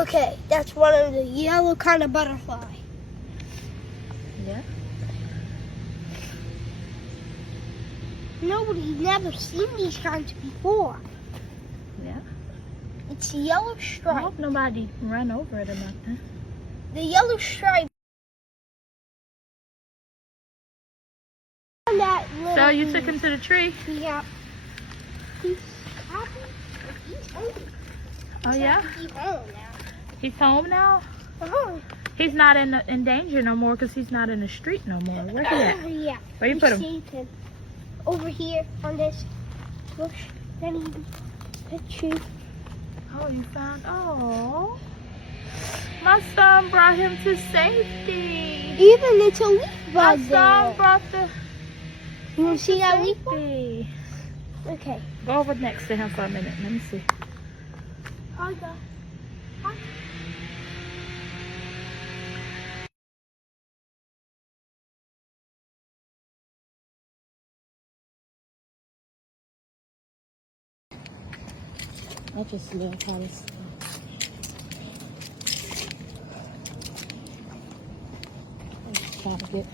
Okay, that's one of the yellow kind of butterfly. Yeah. Nobody's never seen these kinds before. Yeah. It's yellow I stripe. hope nobody ran over it or nothing. The yellow stripe. On that little So you leaf. took him to the tree? Yeah. He's happy. He's hungry. Oh yeah? He's home now. He's home now? Oh. He's not in danger no more because he's not in the street no more. Where he at? Yeah. Where you We put him? saved him. Over here on this bush. Then he pet you. Oh, you found, oh. My son brought him to safety. Even it's a leaf My bug son there. brought the You want to see that leaf bug? safety. Okay. Go over next to him for a minute. Let me see. Hi, guys. Hi. I just love how this. I'm just trying to get